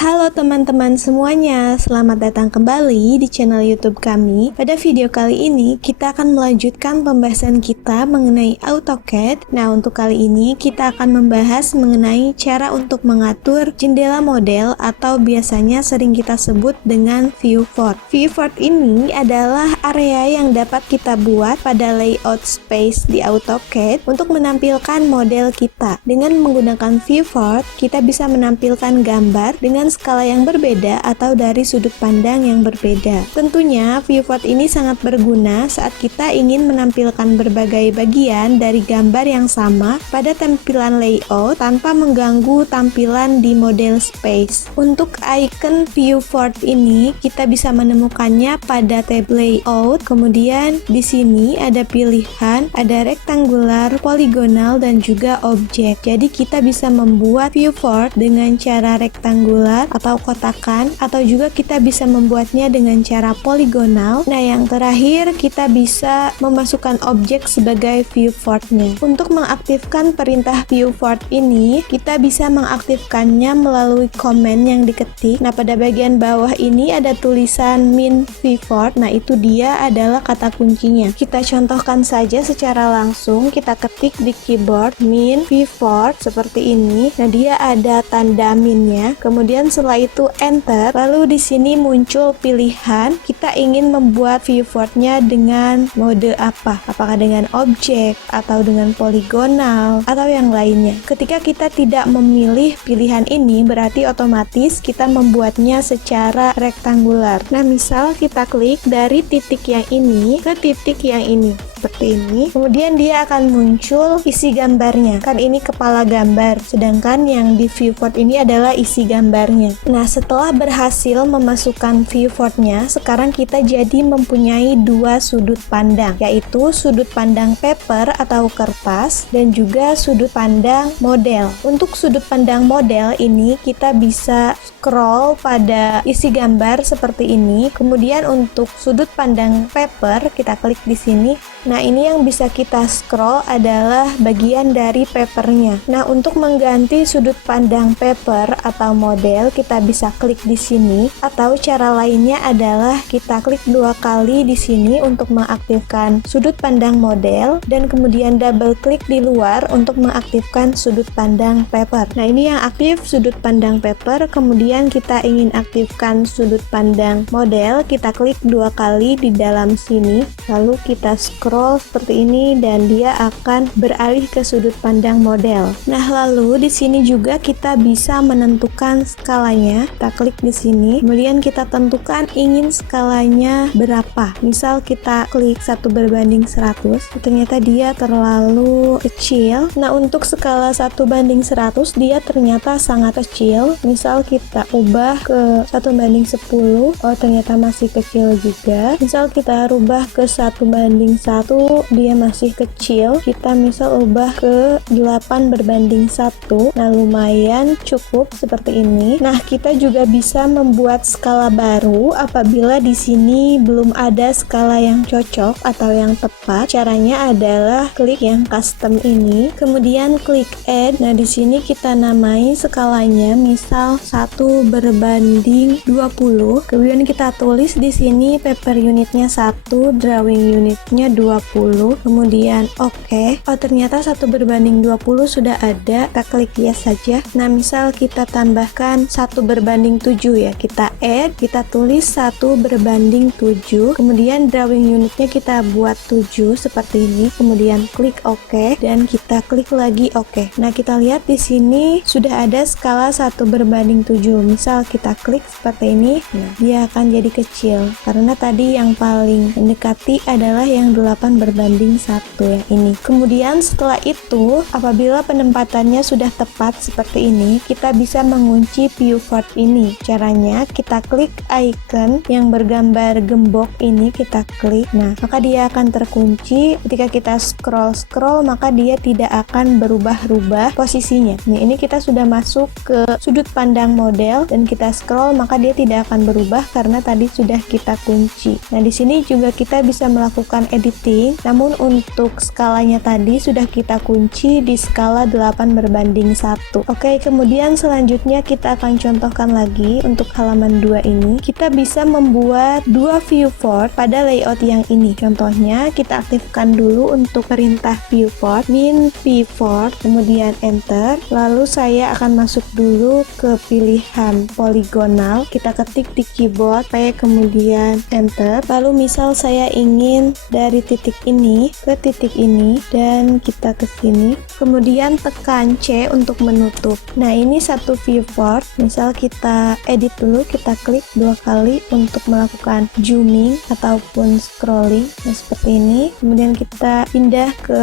Halo teman-teman semuanya, selamat datang kembali di channel YouTube kami. Pada video kali ini, kita akan melanjutkan pembahasan kita mengenai AutoCAD. Nah, untuk kali ini kita akan membahas mengenai cara untuk mengatur jendela model atau biasanya sering kita sebut dengan viewport. Viewport ini adalah area yang dapat kita buat pada layout space di AutoCAD untuk menampilkan model kita. Dengan menggunakan viewport, kita bisa menampilkan gambar dengan skala yang berbeda atau dari sudut pandang yang berbeda. Tentunya, viewport ini sangat berguna saat kita ingin menampilkan berbagai bagian dari gambar yang sama pada tampilan layout tanpa mengganggu tampilan di model space. Untuk icon viewport ini, kita bisa menemukannya pada tab layout. Kemudian di sini ada pilihan, ada rektangular, poligonal, dan juga objek. Jadi kita bisa membuat viewport dengan cara rektangular atau kotakan, atau juga kita bisa membuatnya dengan cara poligonal. Nah, yang terakhir kita bisa memasukkan objek sebagai viewportnya. Untuk mengaktifkan perintah viewport ini, kita bisa mengaktifkannya melalui komen yang diketik. Nah, pada bagian bawah ini ada tulisan min viewport. Nah, itu dia adalah kata kuncinya. Kita contohkan saja secara langsung. Kita ketik di keyboard min viewport seperti ini. Nah, dia ada tanda minnya. Kemudian setelah itu enter, lalu di sini muncul pilihan kita ingin membuat viewportnya dengan mode apa, apakah dengan objek atau dengan poligonal atau yang lainnya. Ketika kita tidak memilih pilihan ini, berarti otomatis kita membuatnya secara rektangular. Nah, misal kita klik dari titik yang ini ke titik yang ini seperti ini, kemudian dia akan muncul isi gambarnya. Kan ini kepala gambar, sedangkan yang di viewport ini adalah isi gambarnya. Nah, setelah berhasil memasukkan viewportnya, sekarang kita jadi mempunyai dua sudut pandang, yaitu sudut pandang paper atau kertas dan juga sudut pandang model. Untuk sudut pandang model ini kita bisa scroll pada isi gambar seperti ini. Kemudian untuk sudut pandang paper kita klik di sini. Nah, ini yang bisa kita scroll adalah bagian dari papernya. Nah, untuk mengganti sudut pandang paper atau model, kita bisa klik di sini, atau cara lainnya adalah kita klik dua kali di sini untuk mengaktifkan sudut pandang model dan kemudian double klik di luar untuk mengaktifkan sudut pandang paper. Nah, ini yang aktif sudut pandang paper. Kemudian kita ingin aktifkan sudut pandang model, kita klik dua kali di dalam sini, lalu kita scroll seperti ini dan dia akan beralih ke sudut pandang model. Nah, lalu di sini juga kita bisa menentukan skalanya. Kita klik di sini, kemudian kita tentukan ingin skalanya berapa. Misal kita klik 1:100, ternyata dia terlalu kecil. Nah, untuk skala 1:100 dia ternyata sangat kecil. Misal kita ubah ke 1:10, oh ternyata masih kecil juga. Misal kita rubah ke 1:1, dia masih kecil. Kita misal ubah ke 8:1. Nah, lumayan cukup seperti ini. Nah, kita juga bisa membuat skala baru apabila di sini belum ada skala yang cocok atau yang tepat. Caranya adalah klik yang custom ini, kemudian klik add. Nah, di sini kita namai skalanya misal 1:20. Kemudian kita tulis di sini paper unitnya 1, drawing unitnya 20. Kemudian oke. Oh, ternyata 1:20 sudah ada. Kita klik yes saja. Nah, misal kita tambahkan 1:7 ya. Kita add, kita tulis 1:7. Kemudian drawing unitnya kita buat 7 seperti ini. Kemudian klik oke dan kita klik lagi oke. Nah, kita lihat di sini sudah ada skala 1:7. Misal kita klik seperti ini. Nah, dia akan jadi kecil karena tadi yang paling mendekati adalah yang 8:1 yang ini. Kemudian setelah itu, apabila penempatannya sudah tepat seperti ini, kita bisa mengunci viewport ini. Caranya kita klik icon yang bergambar gembok ini, kita klik. Nah, maka dia akan terkunci. Ketika kita scroll, maka dia tidak akan berubah-ubah posisinya. Nah, ini kita sudah masuk ke sudut pandang model dan kita scroll, maka dia tidak akan berubah karena tadi sudah kita kunci. Nah, di sini juga kita bisa melakukan editing berbanding, namun untuk skalanya tadi sudah kita kunci di skala 8:1. Oke, kemudian selanjutnya kita akan contohkan lagi untuk halaman 2 ini. Kita bisa membuat dua viewport pada layout yang ini. Contohnya, kita aktifkan dulu untuk perintah viewport, min viewport, kemudian enter. Lalu saya akan masuk dulu ke pilihan poligonal. Kita ketik di keyboard, kemudian enter. Lalu misal saya ingin dari titik ini ke titik ini dan kita ke sini. Kemudian tekan C untuk menutup. Nah, ini satu viewport. Misal kita edit dulu, kita klik 2 kali untuk melakukan zooming ataupun scrolling. Nah, seperti ini. Kemudian kita pindah ke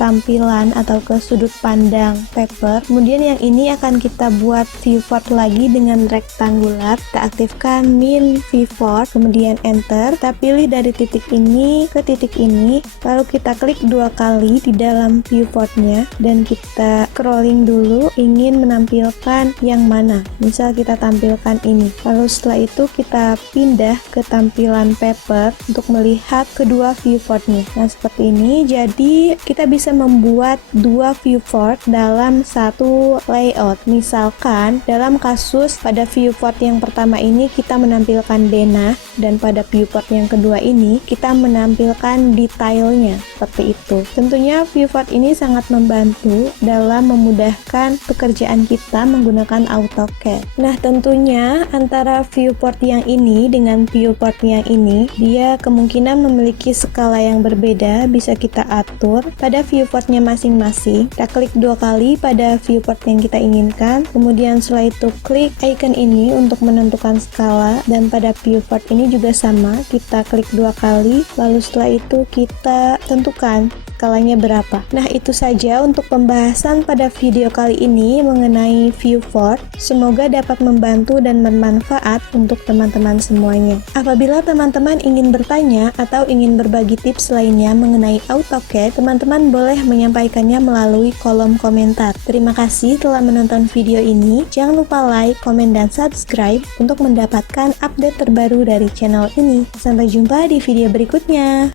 tampilan atau ke sudut pandang paper. Kemudian yang ini akan kita buat viewport lagi dengan rectangular. Kita aktifkan min viewport, kemudian enter. Kita pilih dari titik ini ke titik ini, lalu kita klik 2 kali di dalam viewportnya dan kita scrolling dulu ingin menampilkan yang mana. Misal kita tampilkan ini. Lalu setelah itu kita pindah ke tampilan paper untuk melihat kedua viewportnya. Nah, seperti ini. Jadi kita bisa membuat dua viewport dalam satu layout. Misalkan dalam kasus pada viewport yang pertama ini kita menampilkan denah, dan pada viewport yang kedua ini kita menampilkan detailnya, seperti itu. Tentunya viewport ini sangat membantu dalam memudahkan pekerjaan kita menggunakan AutoCAD. Nah, tentunya antara viewport yang ini dengan viewport yang ini, dia kemungkinan memiliki skala yang berbeda, bisa kita atur pada viewportnya masing-masing. Kita klik 2 kali pada viewport yang kita inginkan, kemudian setelah itu klik icon ini untuk menentukan skala, dan pada viewport ini juga sama, kita klik 2 kali, lalu setelah itu kita tentukan skalanya berapa. Nah, itu saja untuk pembahasan pada video kali ini mengenai viewport. Semoga dapat membantu dan bermanfaat untuk teman-teman semuanya. Apabila teman-teman ingin bertanya atau ingin berbagi tips lainnya mengenai AutoCAD, teman-teman boleh menyampaikannya melalui kolom komentar. Terima kasih telah menonton video ini. Jangan lupa like, komen, dan subscribe untuk mendapatkan update terbaru dari channel ini. Sampai jumpa di video berikutnya.